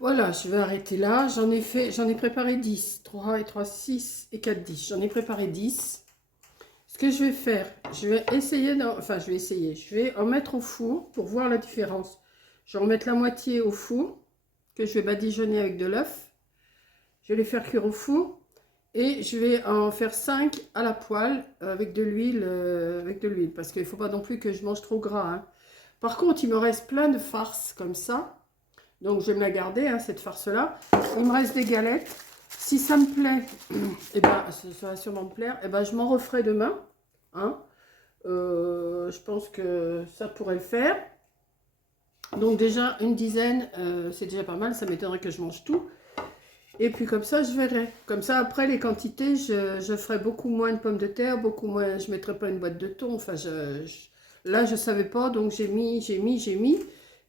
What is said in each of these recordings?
Voilà, je vais arrêter là. J'en ai préparé 10. 3 et 3, 6 et 4, 10. J'en ai préparé 10. Ce que je vais faire, je vais essayer, je vais en mettre au four pour voir la différence. Je vais en mettre la moitié au four, que je vais badigeonner avec de l'œuf. Je vais les faire cuire au four. Et je vais en faire 5 à la poêle avec de l'huile. Parce qu'il ne faut pas non plus que je mange trop gras, hein. Par contre, il me reste plein de farces comme ça. Donc, je vais me la garder, hein, cette farce-là. Il me reste des galettes. Si ça me plaît, et ben, ça va sûrement me plaire, et ben, je m'en referai demain. Hein. Je pense que ça pourrait le faire. Donc, déjà, une dizaine, c'est déjà pas mal. Ça m'étonnerait que je mange tout. Et puis, comme ça, je verrai. Comme ça, après, les quantités, je ferai beaucoup moins de pommes de terre, beaucoup moins. Je ne mettrai pas une boîte de thon. Enfin, là, je ne savais pas. Donc, j'ai mis.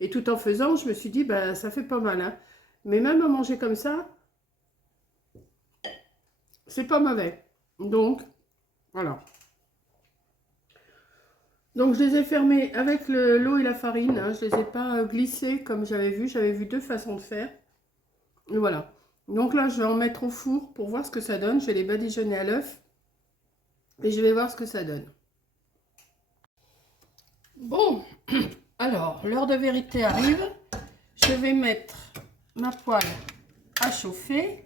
Et tout en faisant, je me suis dit, ben, ça fait pas mal, hein. Mais même à manger comme ça, c'est pas mauvais. Donc, voilà. Donc, je les ai fermés avec l'eau et la farine, hein. Je ne les ai pas glissés comme j'avais vu. J'avais vu deux façons de faire. Et voilà. Donc là, je vais en mettre au four pour voir ce que ça donne. Je vais les badigeonner à l'œuf. Et je vais voir ce que ça donne. Bon, alors, l'heure de vérité arrive. Je vais mettre ma poêle à chauffer.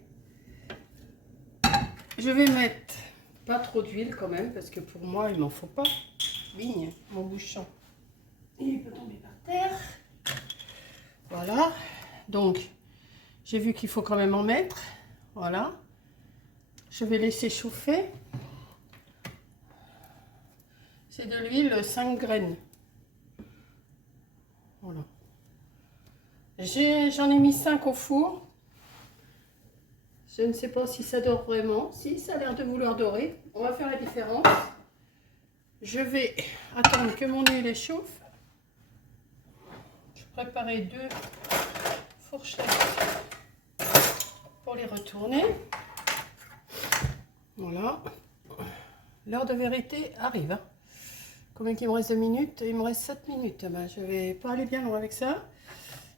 Je vais mettre pas trop d'huile quand même, parce que pour moi, il m'en faut pas. Vigne, mon bouchon. Il peut tomber par terre. Voilà. Donc, j'ai vu qu'il faut quand même en mettre. Voilà. Je vais laisser chauffer. C'est de l'huile 5 graines. Voilà. J'en ai mis 5 au four. Je ne sais pas si ça dort vraiment. Si, ça a l'air de vouloir dorer. On va faire la différence. Je vais attendre que mon huile chauffe. Je préparais 2 fourchettes pour les retourner. Voilà. L'heure de vérité arrive, hein. Combien il me reste de minutes? Il me reste 7 minutes. Ben, je vais pas aller bien loin avec ça.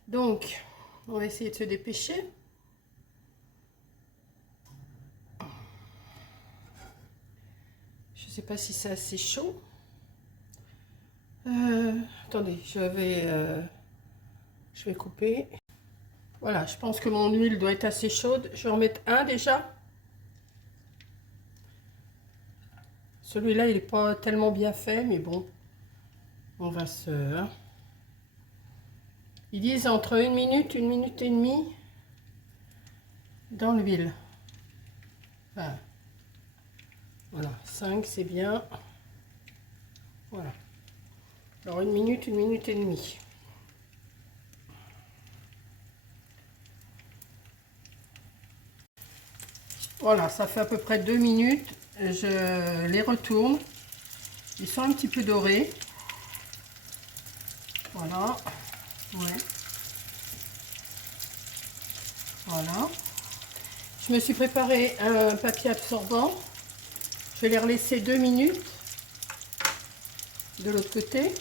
Donc, on va essayer de se dépêcher. Je ne sais pas si c'est assez chaud. Attendez, je vais couper. Voilà, je pense que mon huile doit être assez chaude. Je vais en mettre un déjà. Celui-là, il n'est pas tellement bien fait, mais bon, on va se... hein. Ils disent entre 1 minute et demie dans l'huile. Voilà, 5 c'est bien. Voilà. Alors 1 minute et demie. Voilà, ça fait à peu près 2 minutes. Je les retourne. Ils sont un petit peu dorés. Voilà. Ouais. Voilà. Je me suis préparé un papier absorbant. Je vais les relaisser 2 minutes de l'autre côté.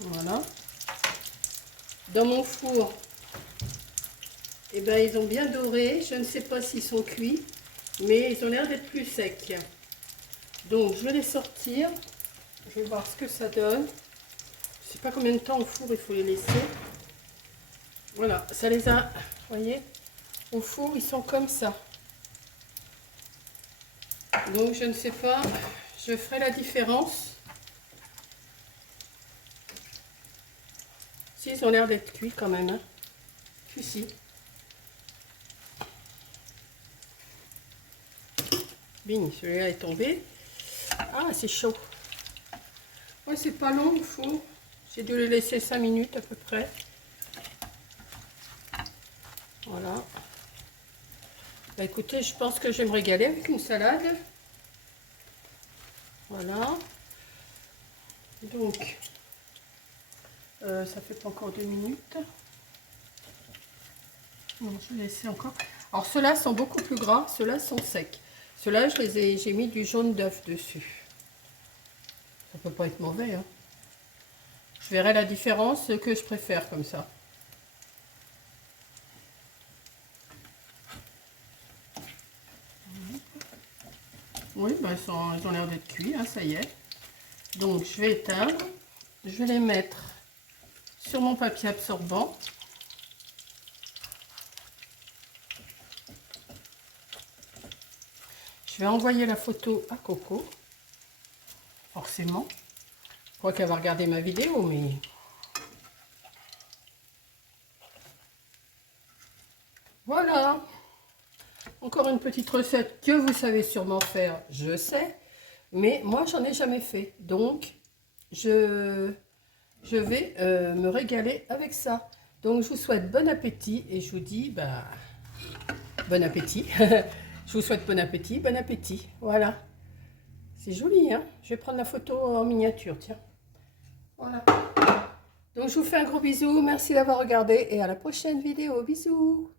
Voilà. Dans mon four, eh ben, ils ont bien doré. Je ne sais pas s'ils sont cuits, mais ils ont l'air d'être plus secs. Donc, je vais les sortir. Je vais voir ce que ça donne. Je ne sais pas combien de temps au four il faut les laisser. Voilà, ça les a, vous voyez, au four, ils sont comme ça. Donc, je ne sais pas, je ferai la différence. Si, ils ont l'air d'être cuits quand même, hein. Si. Bing, celui-là est tombé. Ah, c'est chaud. Ouais, c'est pas long au four. J'ai dû les laisser 5 minutes à peu près. Voilà. Bah, écoutez, je pense que je vais me régaler avec une salade. Voilà. Donc, ça fait pas encore 2 minutes. Non, je vais laisser encore. Alors, ceux-là sont beaucoup plus gras. Ceux-là sont secs. Ceux-là, j'ai mis du jaune d'œuf dessus. Ça peut pas être mauvais, hein. Je verrai la différence que je préfère comme ça. Oui, bah, ils ont l'air d'être cuits, hein, ça y est. Donc je vais éteindre. Je vais les mettre sur mon papier absorbant. Je vais envoyer la photo à Coco. Forcément. Je crois qu'elle va regarder ma vidéo, mais... Voilà. Encore une petite recette que vous savez sûrement faire, je sais. Mais moi, j'en ai jamais fait. Donc, je vais me régaler avec ça. Donc, je vous souhaite bon appétit. Et je vous dis, bah, bon appétit. Je vous souhaite bon appétit, bon appétit. Voilà. C'est joli, hein? Je vais prendre la photo en miniature, tiens. Voilà. Donc, je vous fais un gros bisou. Merci d'avoir regardé et à la prochaine vidéo. Bisous.